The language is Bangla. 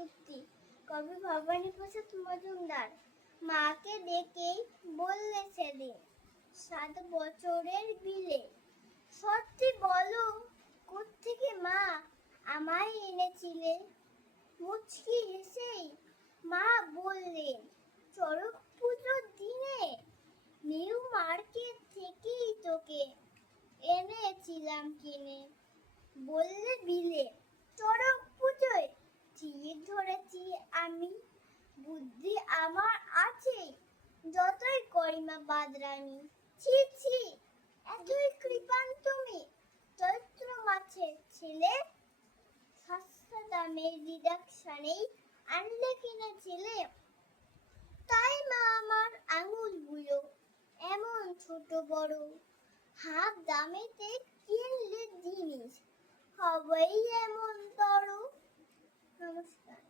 যুক্তি কবি ভবানী প্রসাদ মজুমদার। মাকে ডেকেই বললে সেদিন 7 বছরের বিলে, সত্যি বলো কোত্থেকে মা আমায় এনেছিলে? মুচকি হেসেই মা বললেন, চড়ক পুজোর দিনে নিউ মার্কেট থেকেই তোকে এনেছিলাম কিনে। বললে বিলে, চড়ক পুজোয় ঠিক ধরেছি আমি, বুদ্ধি আমার আছে যতই করিমা বাদরামি। ছি ছি, এতই কৃপান তুমি, চৈত্র মাছের ছেলে, সস্তা দামের ডিডাকশনেই আনলে কিনেছিলে। তাই মা আমার আঙুলগুলো এমন ছোট বড়, হাফ দামেতে কিনলে জিনিস হবেই এমন বড়। নমস্কার।